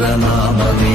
प्रणमदे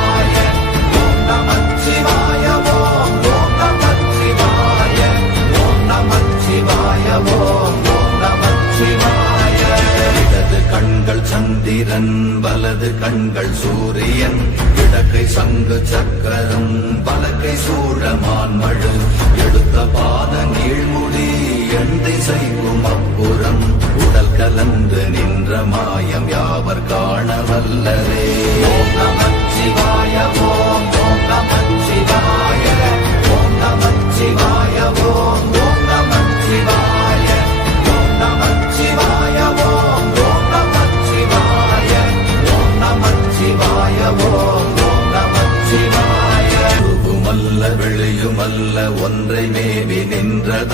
அவர் காண வல்லரே ஓம்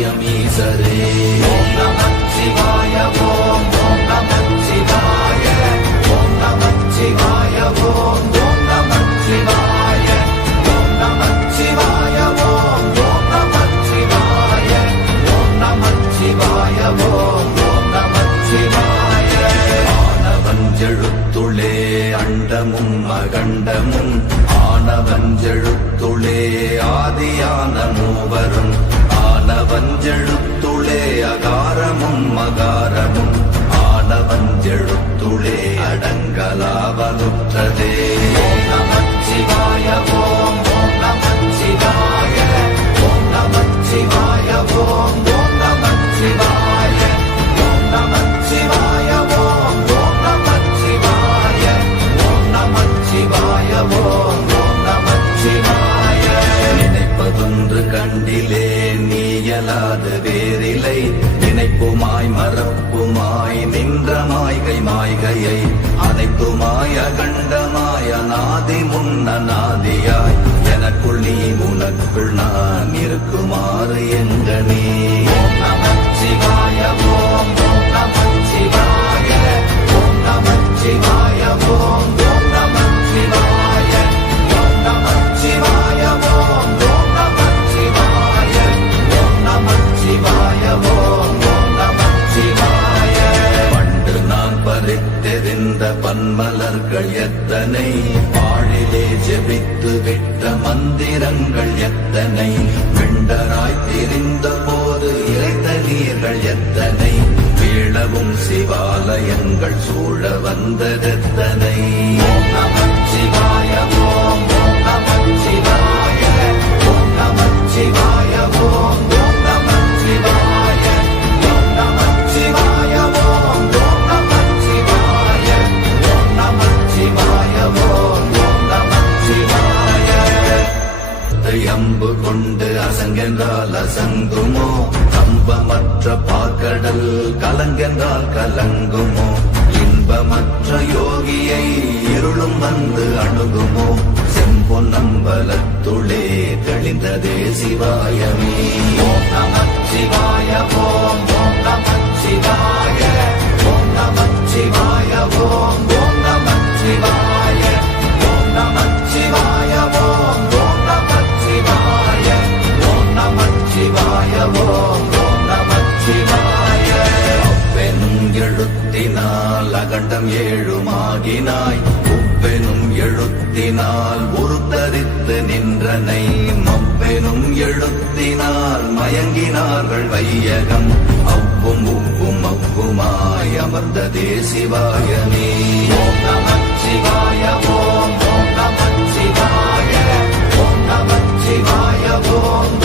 ஈசரே ஓம் நமச்சிவாய ஓம் ஓம் நமச்சிவாய ஓம் நமச்சிவாய ஓம் ஓம் நமச்சிவாய ஓம் நமச்சிவாய ஓம் ஓம் நமச்சிவாய ஓம் நமச்சிவாய ஓம் ஓம் நமச்சிவாய ஆனவஞ்செழுத்துளே அண்டமும் அகண்டமும் ஆனவஞ்செழுத்துளே ஆதியான மூவரும் ஆனவஞ்செழுத்துளே அகாரமும் மகாரமும் ஆனவஞ்செழுத்துளே அடங்கலாவலுற்றதே. உனக்குள் நான் இருக்குமாறு எங்கனே. பாழிலே ஜெபித்து விட்ட மந்திரங்கள் எத்தனை? வெண்டராய் தெரிந்த போது இறைத்த நீர்கள் எத்தனை? வீழவும் சிவாலயங்கள் சூழ வந்ததெத்தனை? ஓம் நமச்சிவாய ஓம் தெளிந்ததே ஓம் நமச்சிவாய ஓம் ஓம் நமச்சிவாய ஓம் நமச்சிவாய ஓம் ஓம் நமச்சிவாய ஓம் நமச்சிவாய ஓம் ஓம் நமச்சிவாய ஓம் நமச்சிவாய ஓம் ஓம் நமச்சிவாய அப்பெனும் அகண்டம் ஏழுமாகினாய் உப்பெனும் எழுத்தினால் எழுந்து நின்றனை மப்பெனும் எழுத்தினால் மயங்கினார்கள் வையகம். அவ்வும் உப்பும் அவ்வுமாய் அமர்ந்த தேசிவாயமே சிவாய ஓம் ஓம் நமச்சிவாய ஓம் நமச்சிவாய ஓம்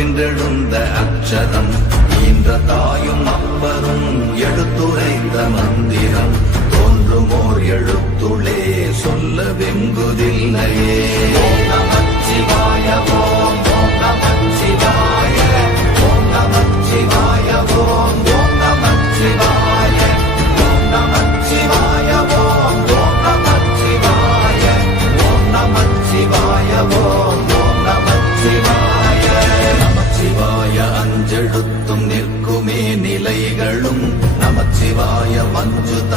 நவின்றெழுந்த அச்சரம். ஈன்ற தாயும் அப்பரும் எடுத்துரைந்த மந்திரம். தோன்றுமோர் எழுத்துளே சொல்ல வெங்குதில்லையே ஓம்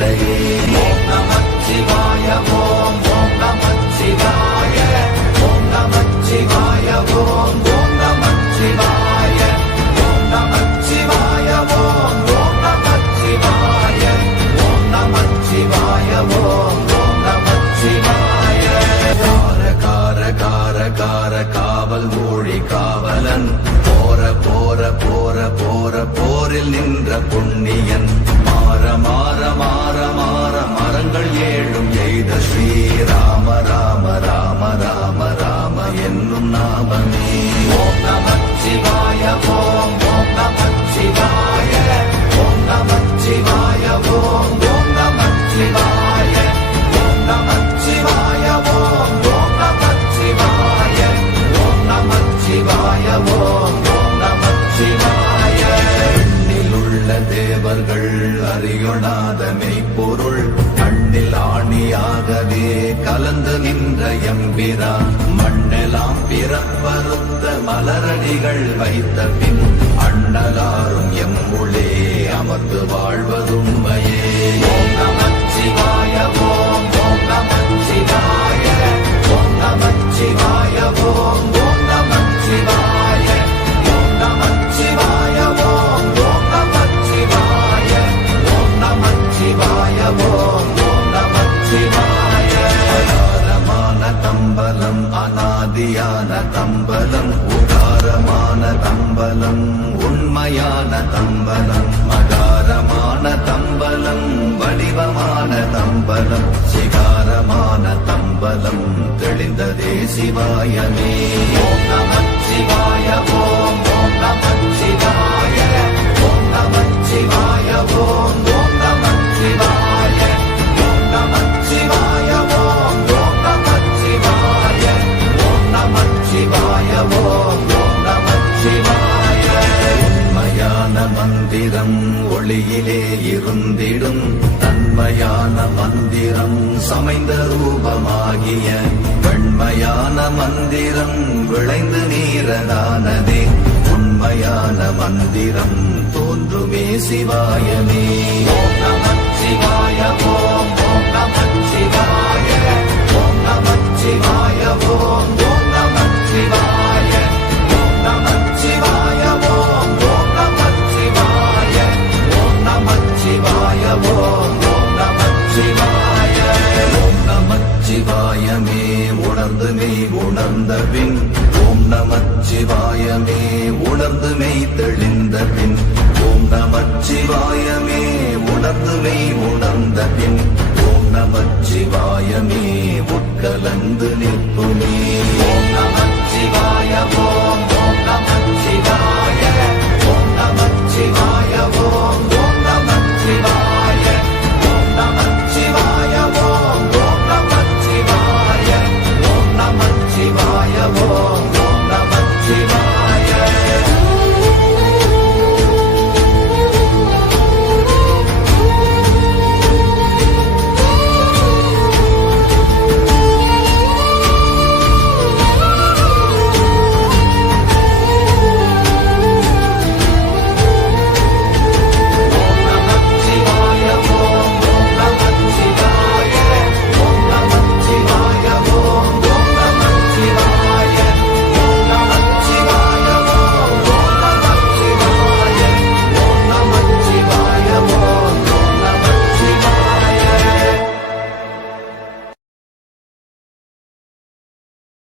பிறப்பதிங்கு இல்லையே ஓம் நமச்சிவாய ஓம் ஓம் நமச்சிவாய ஓம் நமச்சிவாய ஓம் ஓம் நமச்சிவாய ஓம் நமச்சிவாய ஓம் ஓம் நமச்சிவாய ஓம் நமச்சிவாய ஓம் ஓம் நமச்சிவாய கார கார கார கார காவல் மொழி காவலன் போற போற போற போற போரில் நின்ற புண்ணியன் தேவர்கள் அறியொணாத மெய்ப்பொருள் கண்ணில் ஆணியாகவே கலந்து நின்ற எம்பிரா. மண்ணெலாம் பிறப்பறுத்த மலரடிகள் வைத்த தம்பலம் உண்மையான தம்பலம் மகாரமான தம்பலம் வடிவமான தம்பலம் சிகாரமான தம்பலம் தெளிந்ததே சிவாயமே. ஓம் நம சிவாய ஓம் ஓம் நம சிவாய ஓம் நமச்சிவாய ஓம் ஓம் சிவாயமே ஓம் நமச்சிவாய ஓம் ஓம் நமச்சிவாய ஓம் நமச்சிவாய ஓம் ஓம் நமச்சிவாய ஓம் நமச்சிவாய ஓம் ஓம் நமச்சிவாய ஓம் நமச்சிவாய ஓம் ஓம் நமச்சிவாய ஓம் நமச்சிவாயமே உணர்ந்து மெய் உணர்ந்த பின் ஓம் நமச்சிவாயமே உணர்ந்து உணர்ந்து உணர்ந்த பின் ஓம் நமச்சிவாயமே உட்கலந்து நிற்புமே. ஓம் நமச்சிவாய ஓம்